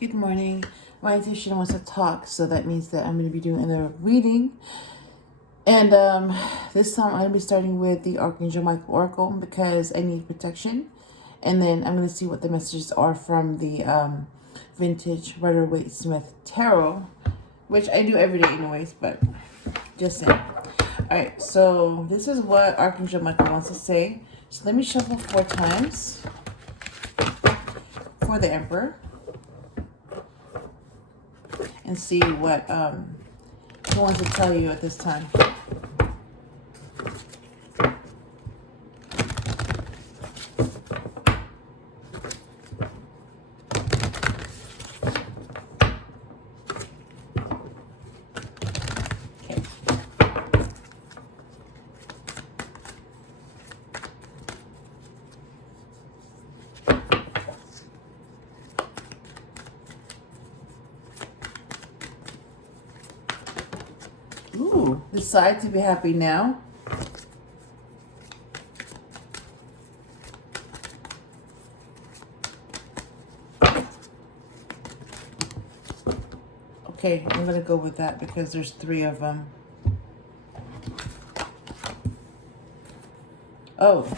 Good morning. My intuition wants to talk, so that means that I'm going to be doing another reading. And this time I'm going to be starting with the Archangel Michael Oracle because I need protection. And then I'm going to see what the messages are from the Vintage Rider-Waite-Smith Tarot, which I do every day anyways, but just saying. Alright, so this is what Archangel Michael wants to say. So let me shuffle 4 times for the Emperor and see what he wants to tell you at this time. Okay. Ooh, decide to be happy now. Okay, I'm going to go with that because there's 3 of them. Oh,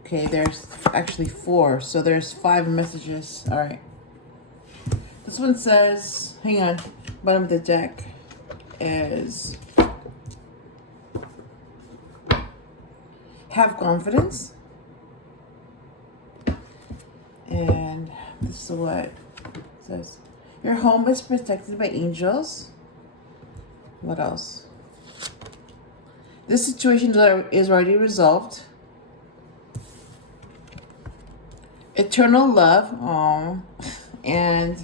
okay, there's actually 4. So there's 5 messages. All right. This one says, hang on, bottom of the deck is have confidence. And this is what it says. Your home is protected by angels. What else? This situation is already resolved. Eternal love. Aww. And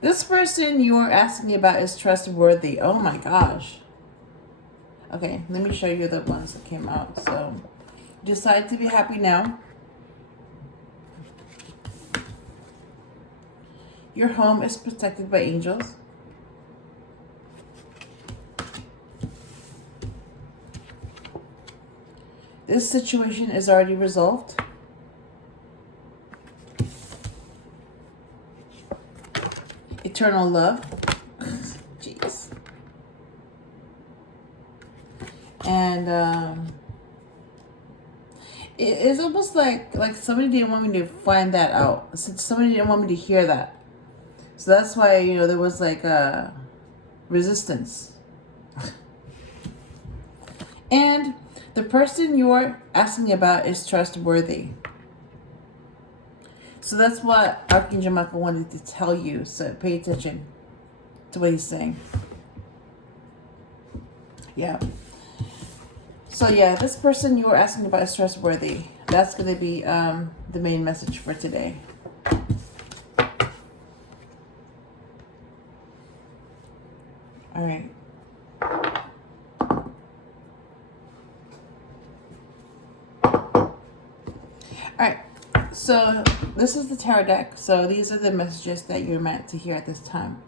this person you are asking about is trustworthy. Oh my gosh. Okay, let me show you the ones that came out. So, decide to be happy now. Your home is protected by angels. This situation is already resolved. Eternal love. Jeez. And it's almost like somebody didn't want me to find that out. Somebody didn't want me to hear that. So that's why, you know, there was like a resistance. And the person you're asking about is trustworthy. So that's what Archangel Michael wanted to tell you. So pay attention to what he's saying. Yeah. So yeah, this person you were asking about is trustworthy. That's going to be the main message for today. All right. All right. So this is the tarot deck. So these are the messages that you're meant to hear at this time.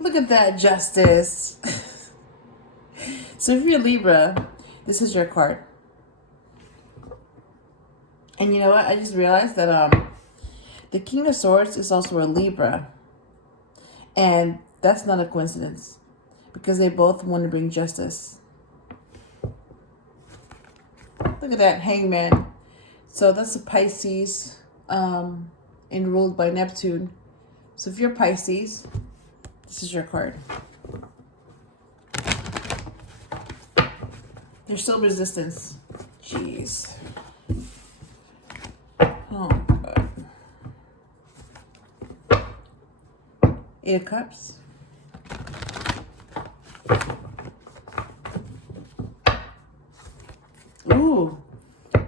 Look at that, Justice. So if you're Libra, this is your card. And you know what? I just realized that the King of Swords is also a Libra. And that's not a coincidence, because they both want to bring justice. Look at that, Hangman. So that's a Pisces and ruled by Neptune. So if you're Pisces, this is your card. There's still resistance. Jeez. Oh, God. 8 of Cups. Ooh.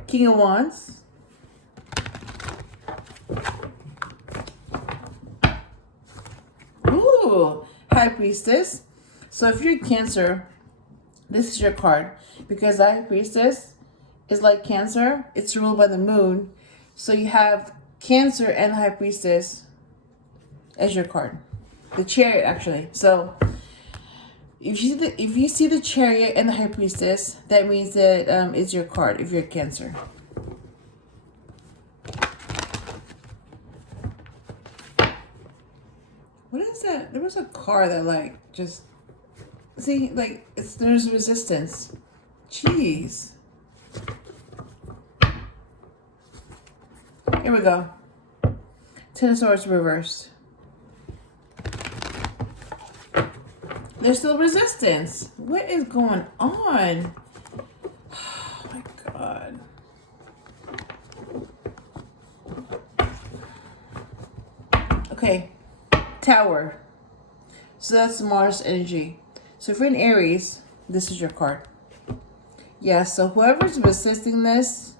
King of Wands. Ooh. High Priestess. So if you're Cancer, this is your card. Because the High Priestess is like Cancer. It's ruled by the moon. So you have Cancer and the High Priestess as your card. The Chariot, actually. So if you see the Chariot and the High Priestess, that means that it's your card if you're Cancer. is that? There was a car that like just see like there's resistance. Jeez. Here we go. Ten of Swords reversed. There's still resistance. What is going on? Oh my God. Okay. Tower. So that's Mars energy. So if you're in Aries, this is your card. Yeah, so whoever's resisting this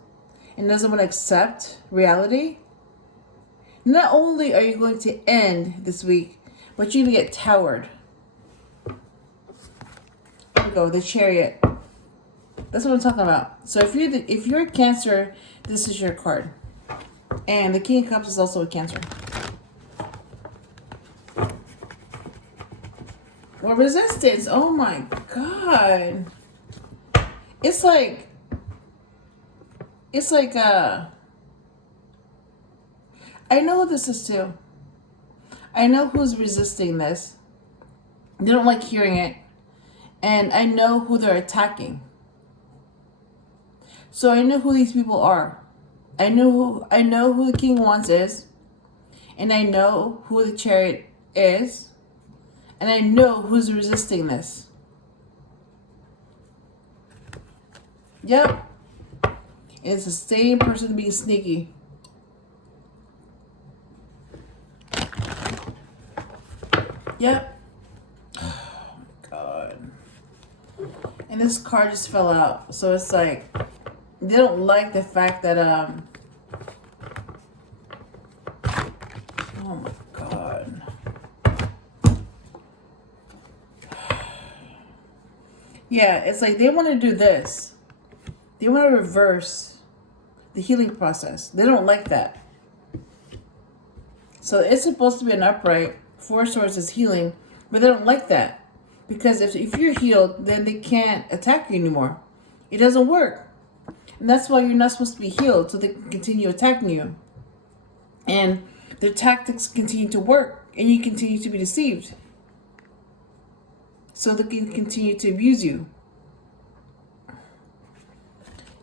and doesn't want to accept reality, not only are you going to end this week, but you're going to get towered. Here we go, the Chariot. That's what I'm talking about. So if you're a Cancer, this is your card. And the King of Cups is also a Cancer. Or resistance. Oh my God. It's like I know what this is too. I know who's resisting this. They don't like hearing it. And I know who they're attacking. So I know who these people are. I know who the King Wands is. And I know who the Chariot is. And I know who's resisting this. Yep. It's the same person being sneaky. Yep. Oh my God. And this card just fell out. So it's like they don't like the fact that oh my God. Yeah, it's like they want to do this. They want to reverse the healing process. They don't like that. So it's supposed to be an upright. Four of Swords is healing, but they don't like that. Because if you're healed, then they can't attack you anymore. It doesn't work. And that's why you're not supposed to be healed, so they can continue attacking you. And their tactics continue to work, and you continue to be deceived. So they can continue to abuse you.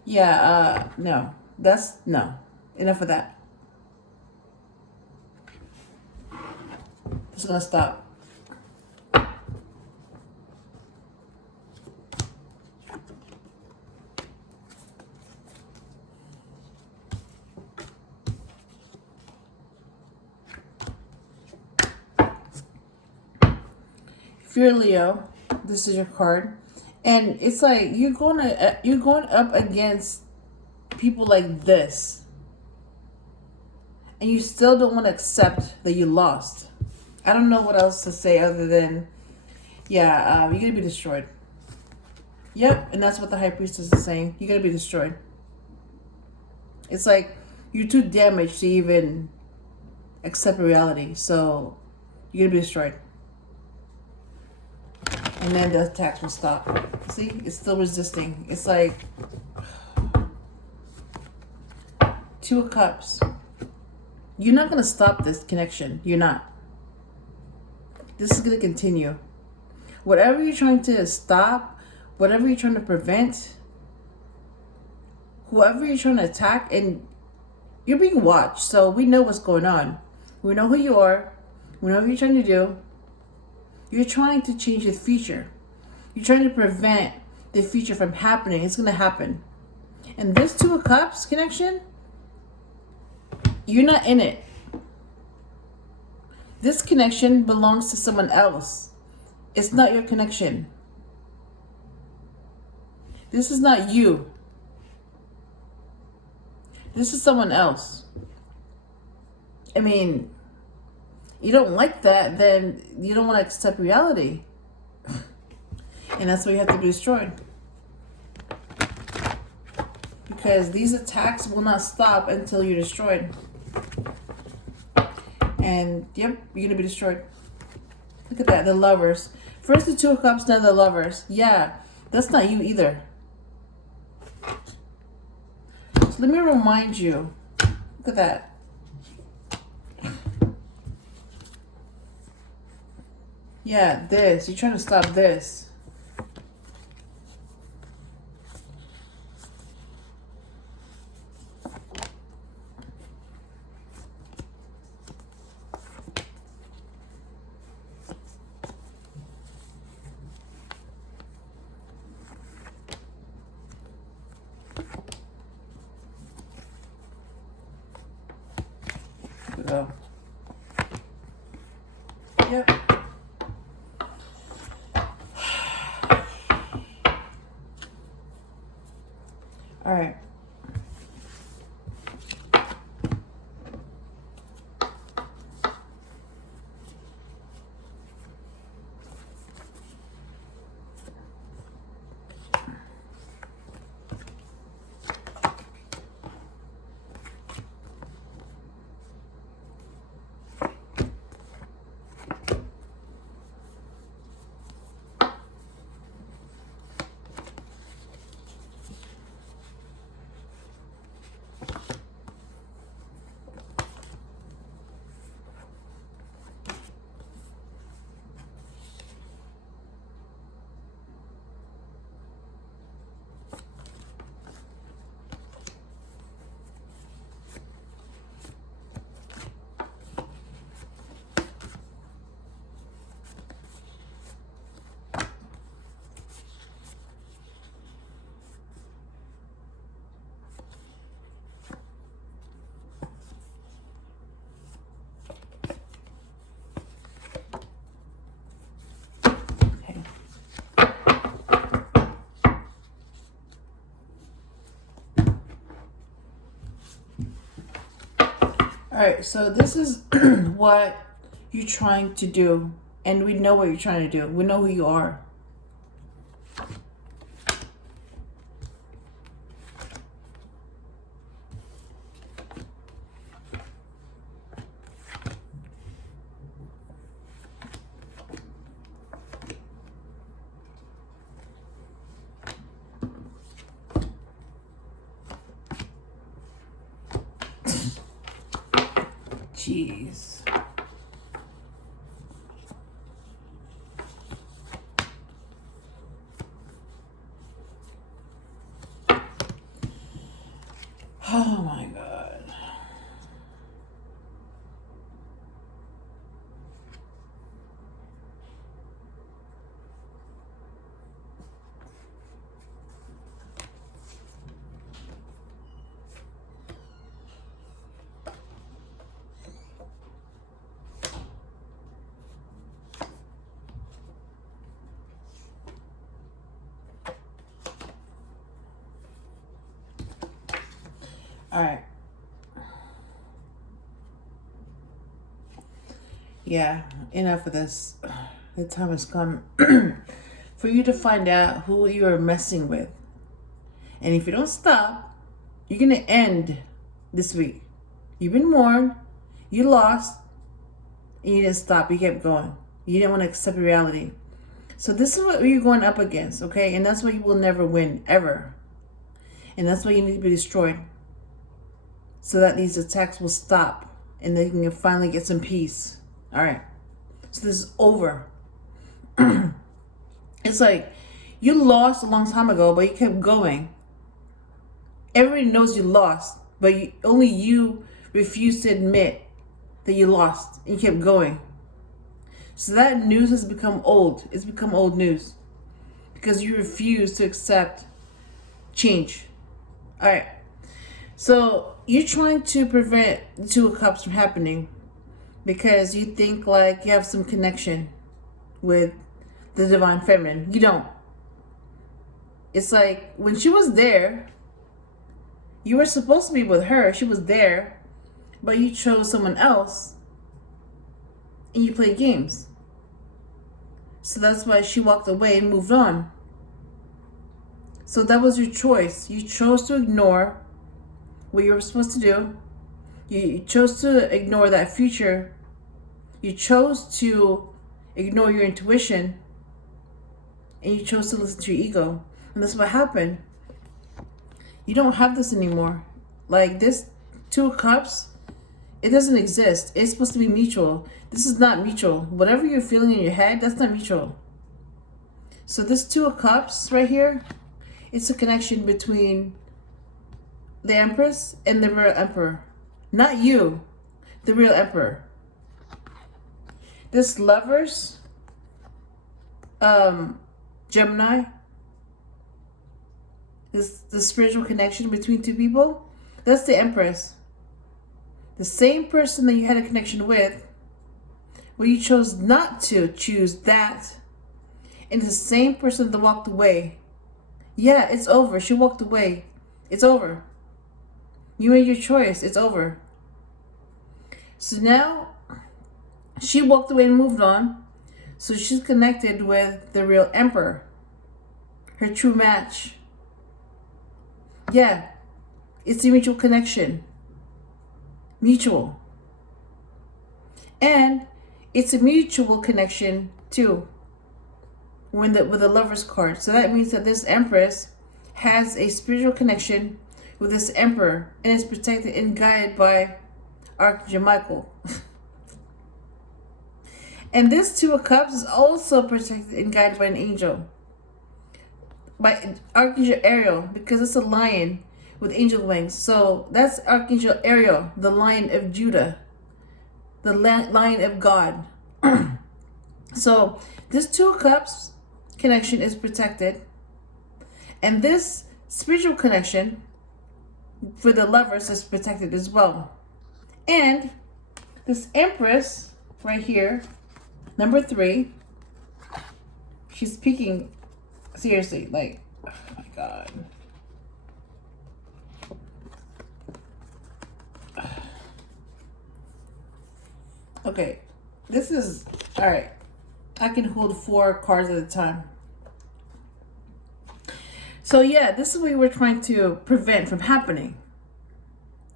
Yeah, no. No. Enough of that. Just gonna stop. If you're Leo, this is your card. And it's like you're going up against people like this. And you still don't want to accept that you lost. I don't know what else to say other than, yeah, you're going to be destroyed. Yep, and that's what the High Priestess is saying. You're going to be destroyed. It's like you're too damaged to even accept reality. So you're going to be destroyed. And then the attacks will stop. See, it's still resisting. It's like Two of Cups. You're not going to stop this connection. You're not. This is going to continue. Whatever you're trying to stop, whatever you're trying to prevent, whoever you're trying to attack, and you're being watched. So we know what's going on. We know who you are. We know what you're trying to do. You're trying to change the future. You're trying to prevent the future from happening. It's going to happen. And this Two of Cups connection, you're not in it. This connection belongs to someone else. It's not your connection. This is not you. This is someone else. I mean, you don't like that, then you don't want to accept reality. And that's why you have to be destroyed. Because these attacks will not stop until you're destroyed. And, yep, you're going to be destroyed. Look at that, the Lovers. First the Two of Cups, then the Lovers. Yeah, that's not you either. So let me remind you. Look at that. Yeah, this. You're trying to stop this. Here we go. Yep. All right. All right, so this is what you're trying to do, and we know what you're trying to do. We know who you are. Jeez. Oh my God. All right. Yeah, enough of this. The time has come for you to find out who you are messing with. And if you don't stop, you're going to end this week. You've been warned, you lost, and you didn't stop. You kept going. You didn't want to accept reality. So this is what you're going up against, okay? And that's why you will never win, ever. And that's why you need to be destroyed. So that these attacks will stop and they can finally get some peace. All right. So this is over. It's like you lost a long time ago, but you kept going. Everybody knows you lost, but only you refused to admit that you lost and you kept going. So that news has become old. It's become old news because you refuse to accept change. All right. So you're trying to prevent the Two of Cups from happening because you think like you have some connection with the Divine Feminine. You don't. It's like when she was there, you were supposed to be with her. She was there, but you chose someone else and you played games. So that's why she walked away and moved on. So that was your choice. You chose to ignore what you were supposed to do. You chose to ignore that future. You chose to ignore your intuition. And you chose to listen to your ego. And that's what happened. You don't have this anymore. Like this Two of Cups, It doesn't exist. It's supposed to be mutual. This is not mutual. Whatever you're feeling in your head, that's not mutual. So this Two of Cups right here, it's a connection between the Empress and the real Emperor. Not you, the real Emperor. This Lovers, Gemini, is the spiritual connection between two people. That's the Empress. The same person that you had a connection with, where you chose not to choose that, and the same person that walked away. Yeah, it's over. She walked away. It's over. You made your choice. It's over. So now, she walked away and moved on. So she's connected with the real Emperor. Her true match. Yeah. It's a mutual connection. Mutual. And it's a mutual connection too. With the Lover's card. So that means that this Empress has a spiritual connection with this Emperor and is protected and guided by Archangel Michael. And this Two of Cups is also protected and guided by an angel. By Archangel Ariel, because it's a lion with angel wings. So that's Archangel Ariel, the Lion of Judah. The Lion of God. So this Two of Cups connection is protected. And this spiritual connection for the Lovers is protected as well. And this Empress right here, number 3, she's peeking seriously, like, oh my God. Okay, this is, all right. I can hold 4 cards at a time. So yeah, this is what you were trying to prevent from happening.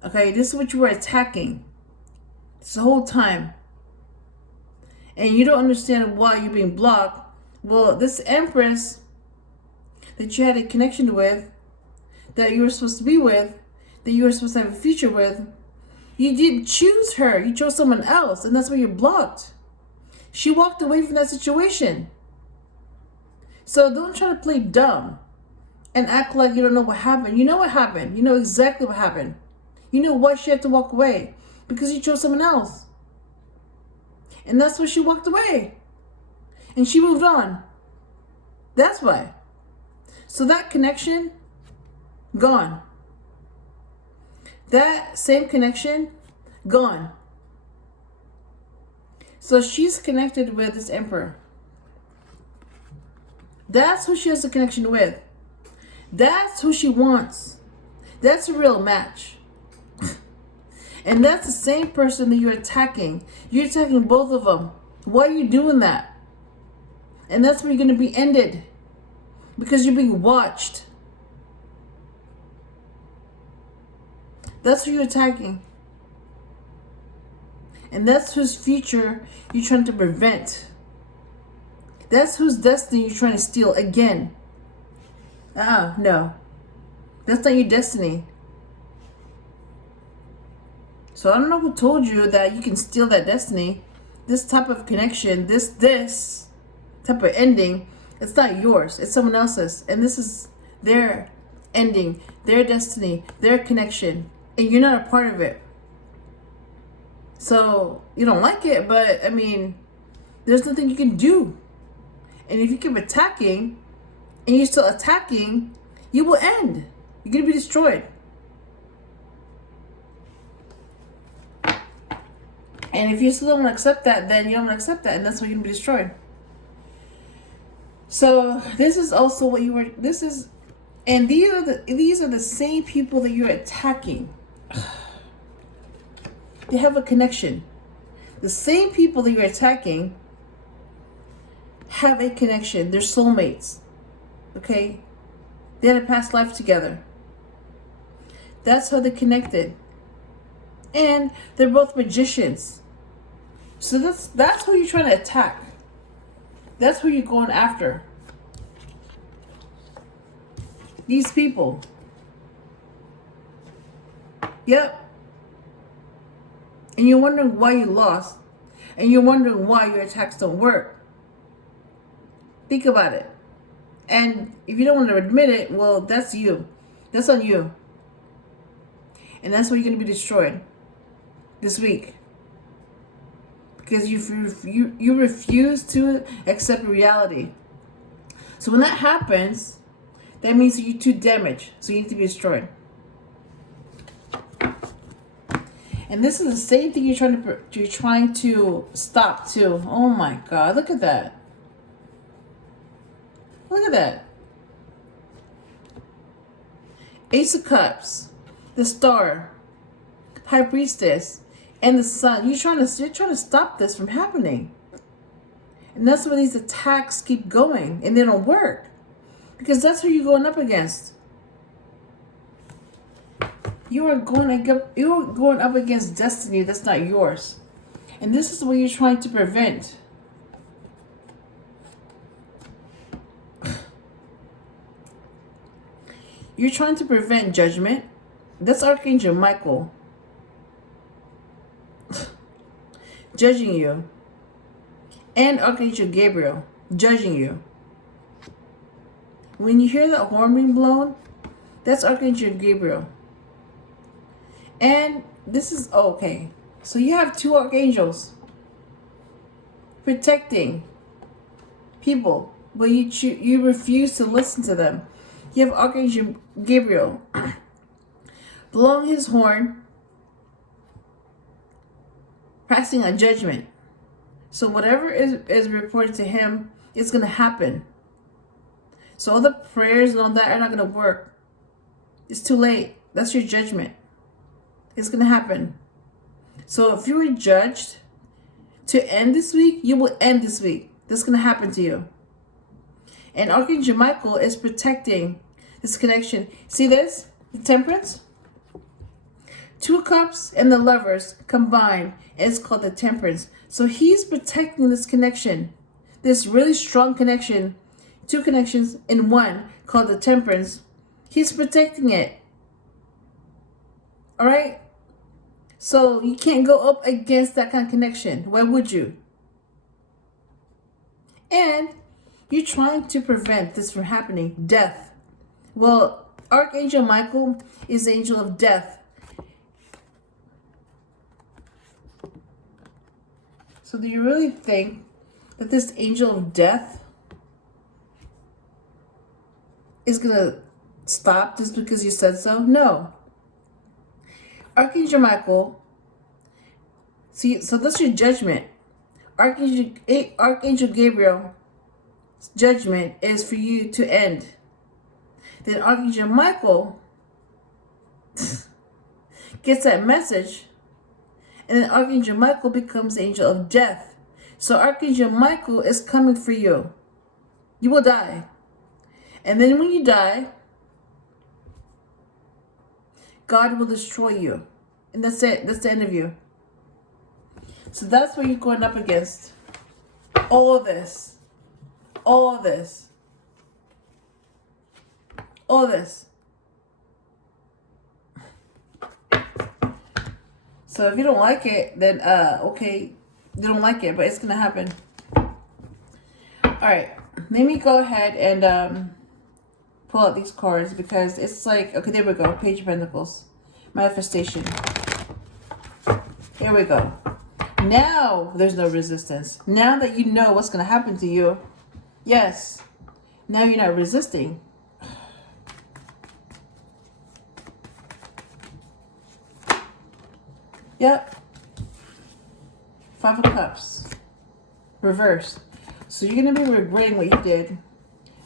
Okay, this is what you were attacking this whole time. And you don't understand why you're being blocked. Well, this Empress that you had a connection with, that you were supposed to be with, that you were supposed to have a future with, you didn't choose her. You chose someone else, and that's why you're blocked. She walked away from that situation. So don't try to play dumb and act like you don't know what happened. You know what happened. You know exactly what happened. You know why she had to walk away. Because you chose someone else. And that's why she walked away. And she moved on. That's why. So that connection, gone. That same connection, gone. So she's connected with this Emperor. That's who she has a connection with. That's who she wants. That's a real match. And that's the same person that you're attacking. You're attacking both of them. Why are you doing that? And that's where you're going to be ended. Because you're being watched. That's who you're attacking. And that's whose future you're trying to prevent. That's whose destiny you're trying to steal again. No. That's not your destiny. So I don't know who told you that you can steal that destiny. This type of connection, this type of ending, it's not yours. It's someone else's. And this is their ending, their destiny, their connection. And you're not a part of it. So you don't like it, but I mean, there's nothing you can do. And if you keep attacking and you're still attacking, you will end. You're going to be destroyed. And if you still don't want to accept that, then you don't want to accept that, and that's why you're going to be destroyed. So this is also what you were, this is, and these are the same people that you're attacking. They have a connection. The same people that you're attacking have a connection. They're soulmates. Okay? They had a past life together. That's how they connected. And they're both magicians. So that's who you're trying to attack. That's who you're going after. These people. Yep. And you're wondering why you lost. And you're wondering why your attacks don't work. Think about it. And if you don't want to admit it, well, that's you. That's on you. And that's why you're going to be destroyed this week. Because you refuse to accept reality. So when that happens, that means that you're too damaged. So you need to be destroyed. And this is the same thing you're trying to stop too. Oh my God, look at that. Look at that. Ace of Cups, the Star, High Priestess, and the Sun. You're trying to stop this from happening. And that's why these attacks keep going and they don't work. Because that's who you're going up against. You are going up against destiny that's not yours. And this is what you're trying to prevent. You're trying to prevent judgment. That's Archangel Michael judging you. And Archangel Gabriel judging you. When you hear that horn being blown, that's Archangel Gabriel. And this is okay. So you have two archangels protecting people, but you refuse to listen to them. You have Archangel Gabriel blowing his horn, passing a judgment. So whatever is reported to him is going to happen. So all the prayers and all that are not going to work. It's too late. That's your judgment. It's going to happen. So if you were judged to end this week, you will end this week. That's going to happen to you. And Archangel Michael is protecting this connection. See this? The Temperance? Two cups and the Lovers combined. It's called the Temperance. So he's protecting this connection. This really strong connection. Two connections in one called the Temperance. He's protecting it. All right? So you can't go up against that kind of connection. Why would you? And you're trying to prevent this from happening. Death. Well, Archangel Michael is the angel of death. So do you really think that this angel of death is going to stop just because you said so? No. Archangel Michael, see, so that's your judgment. Archangel Gabriel's judgment is for you to end. Then Archangel Michael gets that message, and then Archangel Michael becomes the angel of death. So Archangel Michael is coming for you. You will die. And then when you die, God will destroy you. And that's it. That's the end of you. So that's what you're going up against. All this. All this. All this. So if you don't like it, then okay, you don't like it, but it's gonna happen. All right, let me go ahead and pull out these cards because it's like, okay, there we go. Page of Pentacles, manifestation. Here we go. Now there's no resistance. Now that you know what's gonna happen to you, yes. Now you're not resisting. Yep. Five of Cups. Reverse. So you're going to be regretting what you did.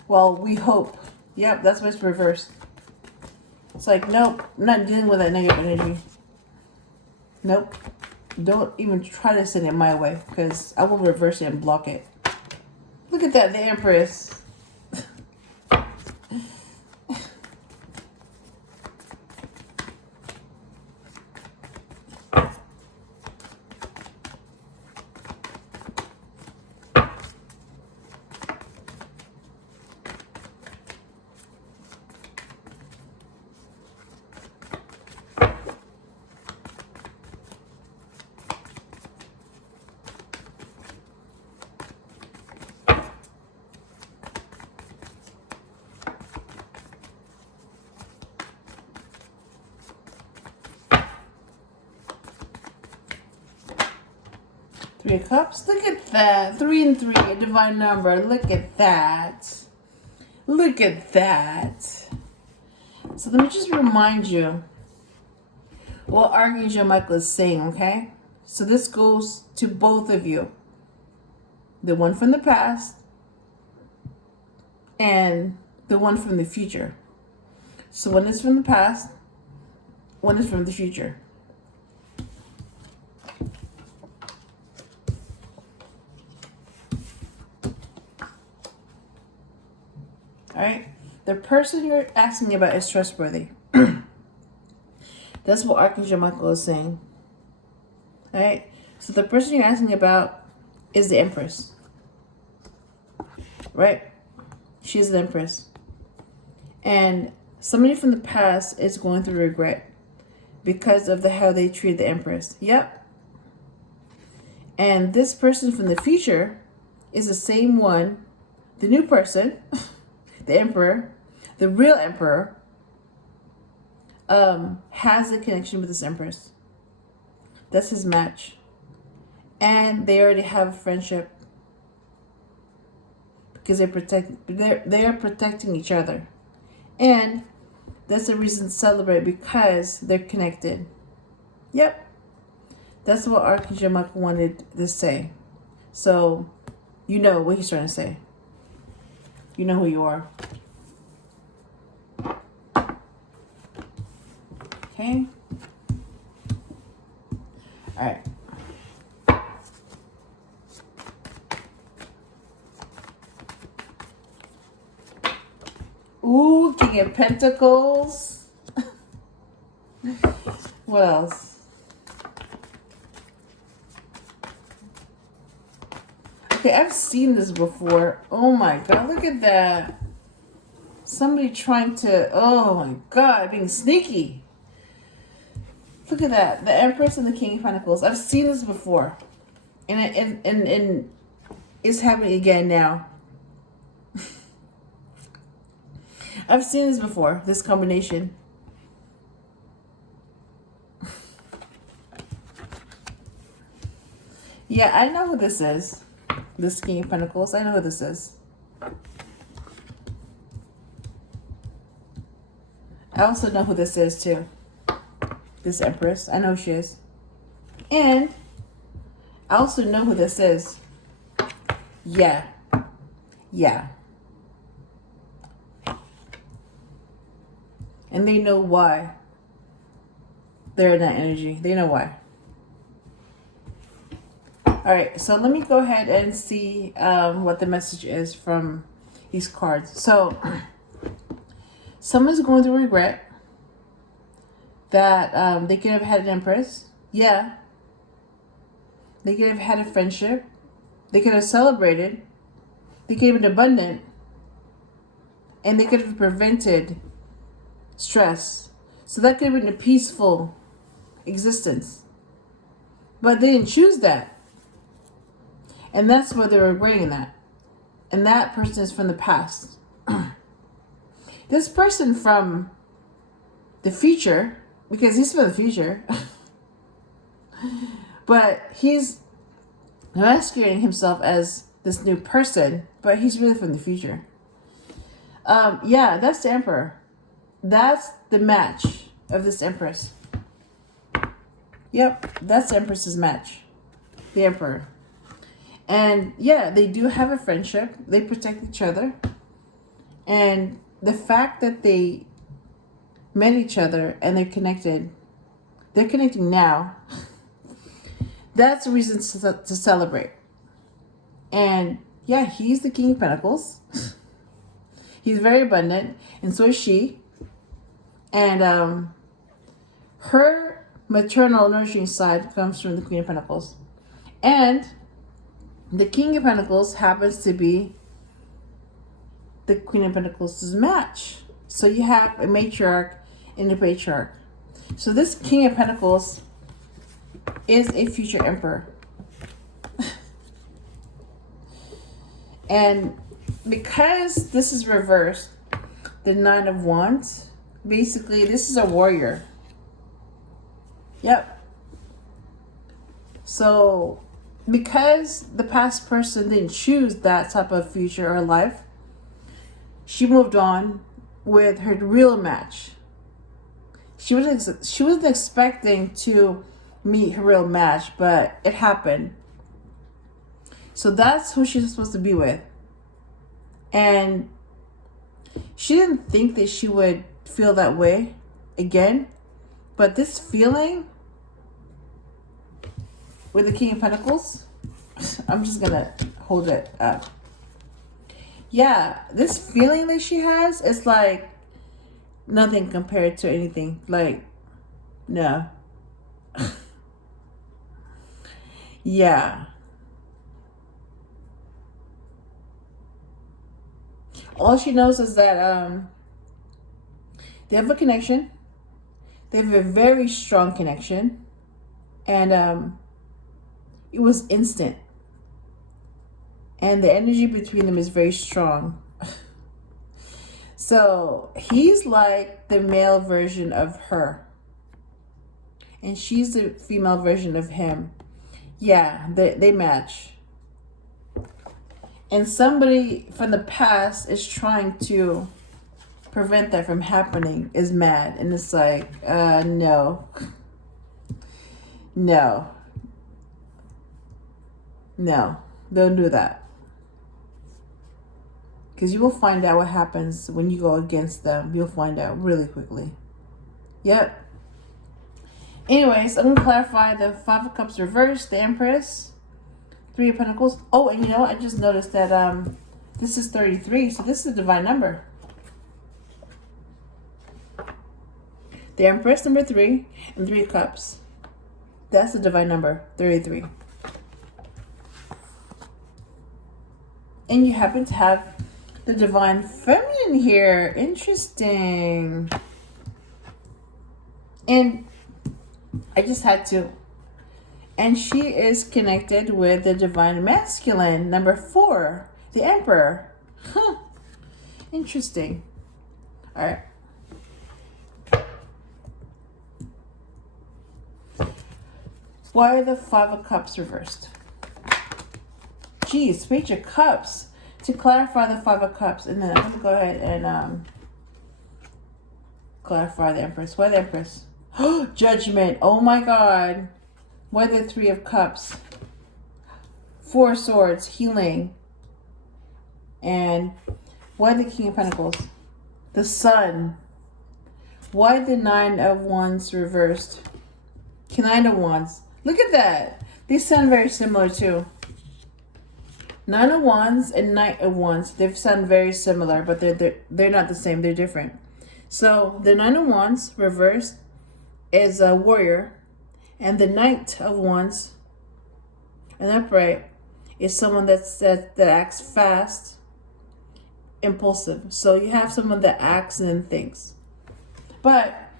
Well, we hope. Yep, that's what's reversed. It's like, nope, I'm not dealing with that negative energy. Nope. Don't even try to send it my way because I will reverse it and block it. Look at that, the Empress. Three of Cups. Look at that. 3 and 3, a divine number. Look at that. Look at that. So let me just remind you what Archangel Michael is saying, okay? So this goes to both of you. The one from the past and the one from the future. So one is from the past, one is from the future. Alright? The person you're asking about is trustworthy. That's what Archangel Michael is saying. Alright? So the person you're asking about is the Empress. Right? She's the Empress. And somebody from the past is going through regret because of how they treated the Empress. Yep. And this person from the future is the same one, the new person, the Emperor, the real Emperor, has a connection with this Empress. That's his match. And they already have a friendship because they are protecting each other. And that's the reason to celebrate, because they're connected. Yep. That's what Archangel Michael wanted to say. So, you know what he's trying to say. You know who you are. Okay? Alright. Ooh, King of Pentacles. What else? Okay, I've seen this before. Oh my God, look at that. Somebody trying to, oh my God, being sneaky. Look at that. The Empress and the King of Pentacles. I've seen this before. And it's happening again now. I've seen this before, this combination. Yeah, I know who this is. This King of Pentacles. I know who this is. I also know who this is too. This Empress. I know who she is. And I also know who this is. Yeah. Yeah. And they know why they're in that energy. They know why. Alright, so let me go ahead and see what the message is from these cards. So, someone's going through regret that they could have had an Empress. Yeah. They could have had a friendship. They could have celebrated. They could have been abundant. And they could have prevented stress. So that could have been a peaceful existence. But they didn't choose that. And that's where they're regretting that. And that person is from the past. This person from the future, because he's from the future, but he's masquerading himself as this new person, but he's really from the future. Yeah, that's the Emperor. That's the match of this Empress. Yep, that's the Empress's match. The Emperor. And yeah, they do have a friendship. They protect each other. And the fact that they met each other and they're connecting now, that's a reason to celebrate. And yeah, he's the King of Pentacles. He's very abundant, and so is she. And her maternal nurturing side comes from the Queen of Pentacles. And the King of Pentacles happens to be the Queen of Pentacles' match. So you have a matriarch and a patriarch. So this King of Pentacles is a future emperor. And because this is reversed, the Nine of Wands, basically this is a warrior. Yep. So because the past person didn't choose that type of future or life, she moved on with her real match. She wasn't expecting to meet her real match, but it happened. So that's who she's supposed to be with. And she didn't think that she would feel that way again. But this feeling with the King of Pentacles, I'm just going to hold it up. Yeah, this feeling that she has, it's like nothing compared to anything. Like, no. Yeah. All she knows is that they have a connection. They have a very strong connection. And it was instant. And the energy between them is very strong. So he's like the male version of her. And she's the female version of him. Yeah, they match. And somebody from the past is trying to prevent that from happening, is mad. And it's like, no. No. No, don't do that. Because you will find out what happens when you go against them. You'll find out really quickly. Yep. Anyways, I'm going to clarify the Five of Cups reversed, the Empress, Three of Pentacles. Oh, and you know what? I just noticed that this is 33, so this is a divine number. The Empress, number 3, and 3 of Cups. That's the divine number, 33. And you happen to have the Divine Feminine here. Interesting. And I just had to. And she is connected with the Divine Masculine, number 4, the Emperor. Huh. Interesting. All right. Why are the Five of Cups reversed? Geez, Page of Cups. To clarify the Five of Cups, and then I'm going to go ahead and clarify the Empress. Why the Empress? Judgment. Oh my God. Why the Three of Cups? Four of Swords. Healing. And why the King of Pentacles? The Sun. Why the Nine of Wands reversed? Nine of Wands. Look at that. These sound very similar too. Nine of Wands and Knight of Wands. They sound very similar, but they're not the same. They're different. So the Nine of Wands reversed is a warrior, and the Knight of Wands, an upright, is someone that acts fast, impulsive. So you have someone that acts and then thinks. But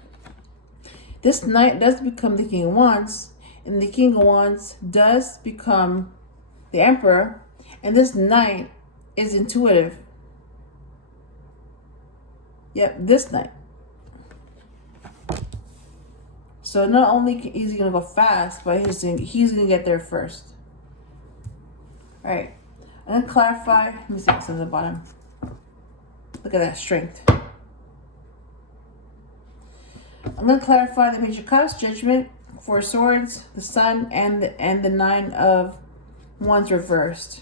this Knight does become the King of Wands, and the King of Wands does become the Emperor. And this Knight is intuitive. Yep, this Knight. So not only is he going to go fast, but he's going to get there first. All right. I'm going to clarify. Let me see what's on the bottom. Look at that strength. I'm going to clarify the Page of Cups, Judgment, Four of Swords, the Sun, and the Nine of Wands reversed.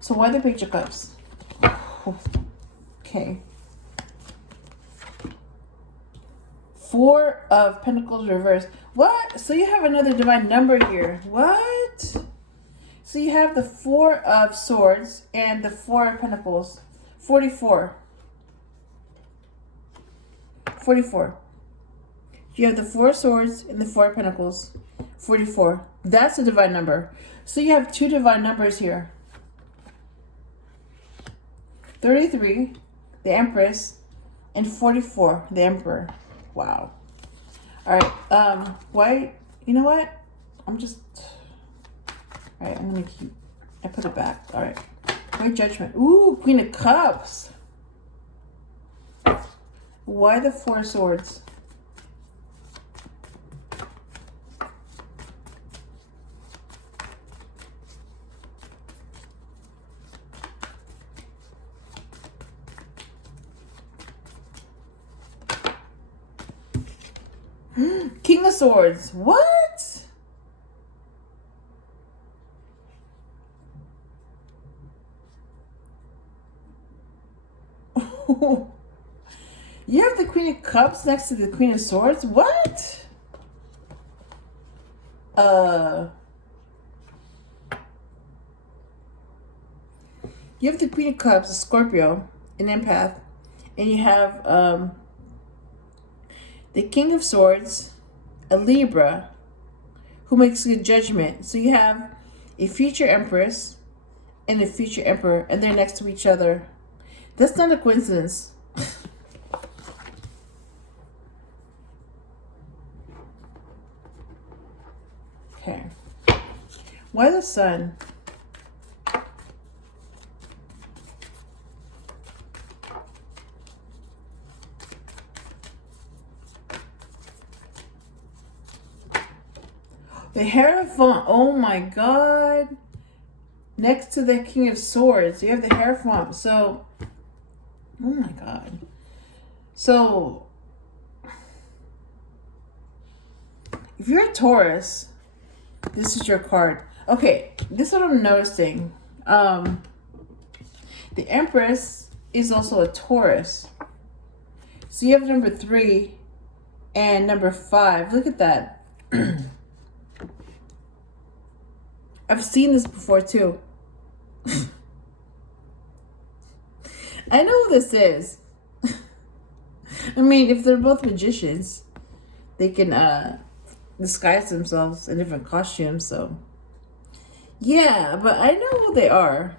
So why the Page of Cups? Okay. Four of Pentacles reversed. What? So you have another divine number here. What? So you have the Four of Swords and the Four of Pentacles. 44. 44. You have the Four of Swords and the Four of Pentacles. 44. That's a divine number. So you have two divine numbers here. 33, the Empress, and 44, the Emperor. Wow. All right. Why? You know what? All right. I'm gonna keep. I put it back. All right. Why Judgment? Ooh, Queen of Cups. Why the Four of Swords? Swords. What? You have the Queen of Cups next to the Queen of Swords? What? You have the Queen of Cups, a Scorpio, an empath, and you have the King of Swords, a Libra, who makes a judgment. So you have a future Empress and a future Emperor, and they're next to each other. That's not a coincidence. Okay. Why the Sun? The Hierophant, oh my God. Next to the King of Swords, you have the Hierophant. So, oh my God. So, if you're a Taurus, this is your card. Okay, this is what I'm noticing. The Empress is also a Taurus. So you have number 3 and number 5. Look at that. I've seen this before too. I know who this is. I mean, if they're both magicians, they can disguise themselves in different costumes, so yeah, but I know who they are.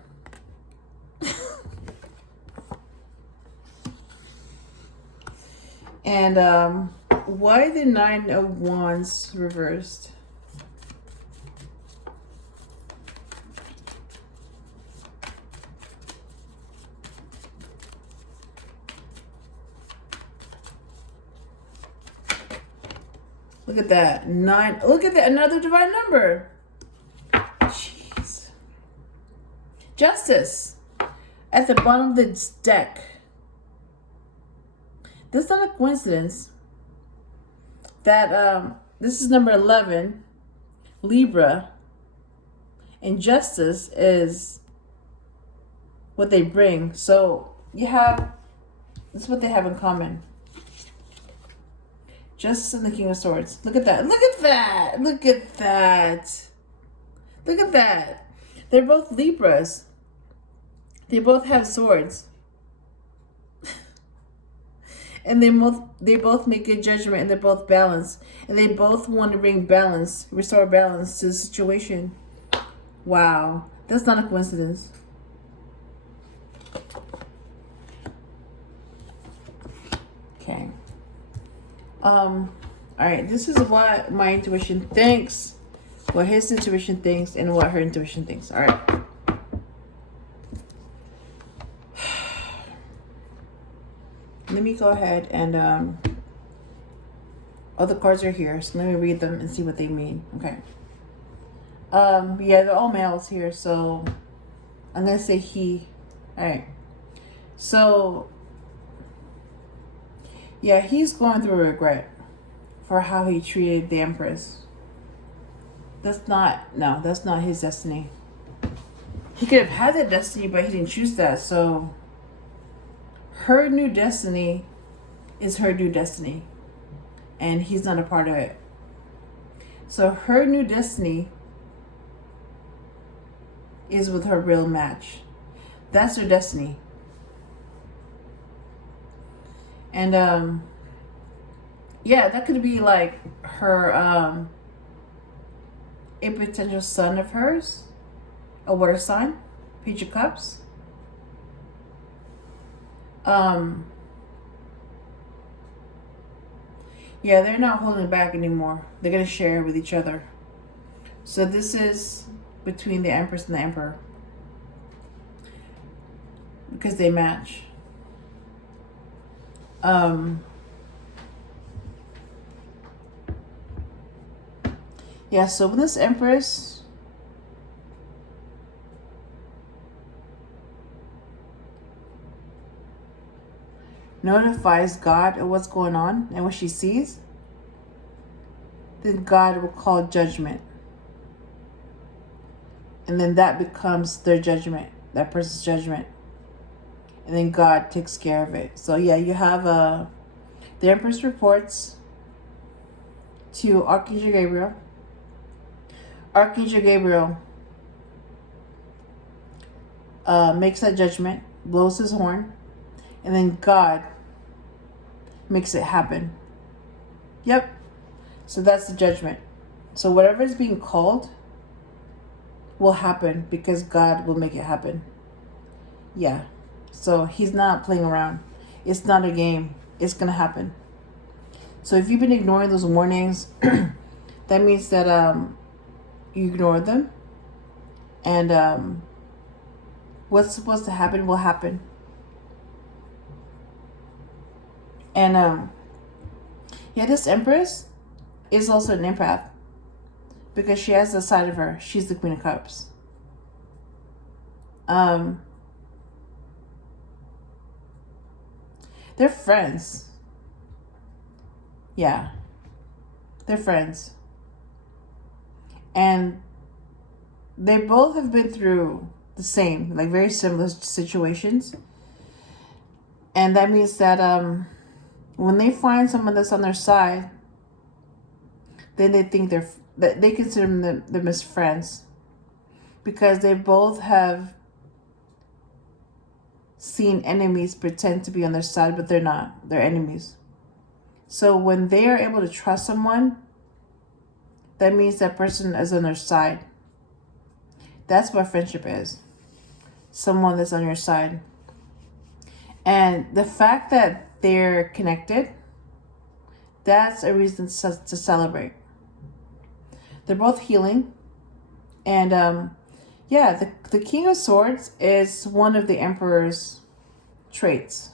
And why the 9 of Wands reversed? Look at that. 9. Look at that. Another divine number. Jeez. Justice. At the bottom of the deck. This is not a coincidence that this is number 11, Libra, and Justice is what they bring. So you have, this is what they have in common. Justice and the King of Swords. Look at that. Look at that. Look at that. Look at that. They're both Libras. They both have swords. And they both make good judgment, and they're both balanced. And they both want to bring balance, restore balance to the situation. Wow. That's not a coincidence. Okay. All right, this is what my intuition thinks, what his intuition thinks, and what her intuition thinks. All right. Let me go ahead and all the cards are here, so let me read them and see what they mean. Okay. Yeah, they're all males here, so I'm gonna say he. All right. So yeah, he's going through regret for how he treated the Empress. That's not his destiny. He could have had that destiny, but he didn't choose that. So her new destiny is her new destiny, and he's not a part of it. So her new destiny is with her real match. That's her destiny. And yeah, that could be like her a potential son of hers, a water sign, Page of Cups. Yeah, they're not holding back anymore. They're gonna share with each other. So this is between the Empress and the Emperor, because they match. Yeah, so with this Empress, notifies God of what's going on and what she sees. then God will call judgment. And then that becomes their judgment, that person's judgment. And then God takes care of it. So yeah, you have the Empress reports to Archangel Gabriel. Archangel Gabriel makes that judgment, blows his horn, and then God makes it happen. Yep. So that's the judgment. So whatever is being called will happen because God will make it happen. Yeah. So he's not playing around. It's not a game. It's going to happen. So if you've been ignoring those warnings, that means that you ignored them. And what's supposed to happen will happen. And yeah, this Empress is also an empath because she has the side of her. She's the Queen of Cups. They're friends. Yeah. They're friends. And they both have been through the same, like very similar situations. And that means that when they find someone that's on their side, then they think they consider them as friends. Because they both have seen enemies pretend to be on their side, but they're not. They're enemies. So when they are able to trust someone, that means that person is on their side. That's what friendship is. Someone that's on your side. And the fact that they're connected, that's a reason to celebrate. They're both healing. And yeah, the King of Swords is one of the Emperor's traits.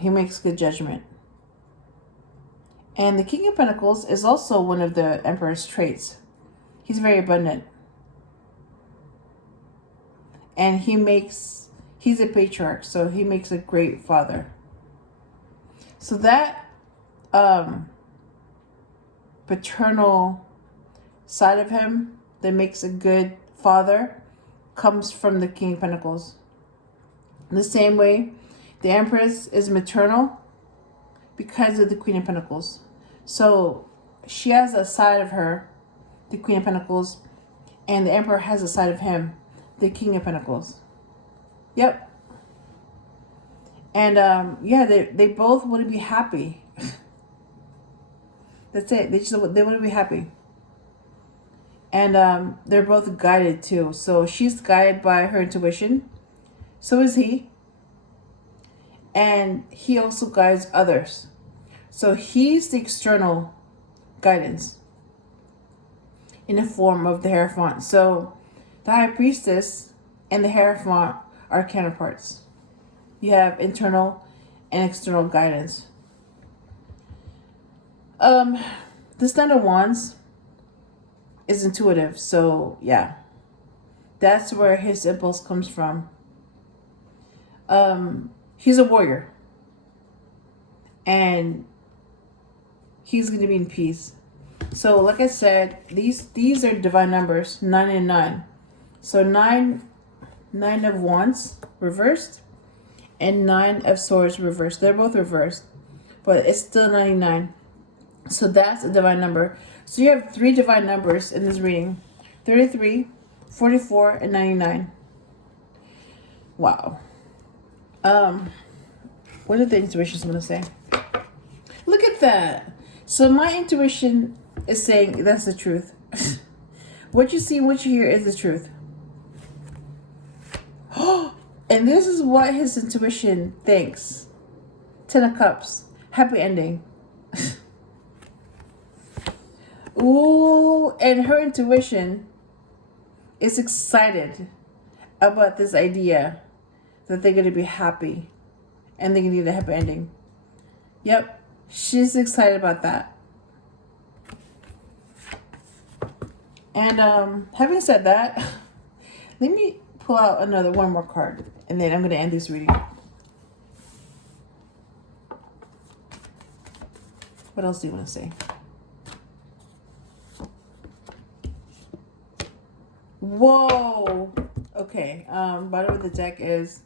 He makes good judgment. And the King of Pentacles is also one of the Emperor's traits. He's very abundant. And he's a patriarch, so he makes a great father. So that paternal side of him that makes a good father comes from the King of Pentacles. In the same way, the Empress is maternal because of the Queen of Pentacles. So she has a side of her, the Queen of Pentacles, and the Emperor has a side of him, the King of Pentacles. Yep. And yeah, they both want to be happy. That's it. They want to be happy. And they're both guided too. So she's guided by her intuition. So is he. And he also guides others. So he's the external guidance in the form of the Hierophant. So the High Priestess and the Hierophant are counterparts. You have internal and external guidance. This Knight of Wands is intuitive. So yeah, that's where his impulse comes from. He's a warrior. And he's going to be in peace. So like I said, these are divine numbers, 9 and 9. So 9 of Wands reversed and 9 of Swords reversed. They're both reversed, but it's still 99. So that's a divine number. So you have 3 divine numbers in this reading: 33, 44, and 99. Wow. What did the intuitions want to say? Look at that. So my intuition is saying that's the truth. What you see and what you hear is the truth. And this is what his intuition thinks. 10 of Cups. Happy ending. Ooh, and her intuition is excited about this idea that they're going to be happy and they're going to get a happy ending. Yep, she's excited about that. And having said that, let me pull out one more card, and then I'm going to end this reading. What else do you want to say? Whoa. Okay. Bottom of the deck is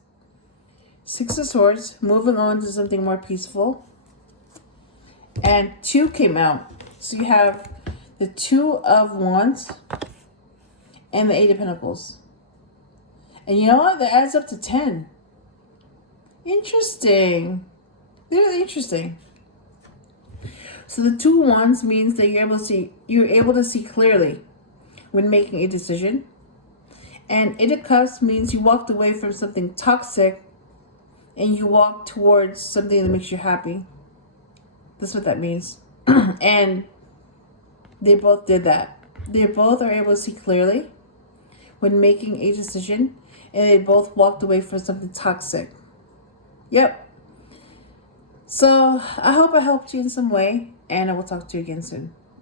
Six of Swords, moving on to something more peaceful. And 2 came out. So you have the 2 of Wands and the 8 of Pentacles. And you know what? That adds up to 10. Interesting. Really interesting. So the 2 Wands means that you're able to see clearly when making a decision. And 8 of Cups means you walked away from something toxic and you walk towards something that makes you happy. That's what that means. And they both did that. They both are able to see clearly when making a decision, and they both walked away from something toxic. Yep. So I hope I helped you in some way, and I will talk to you again soon.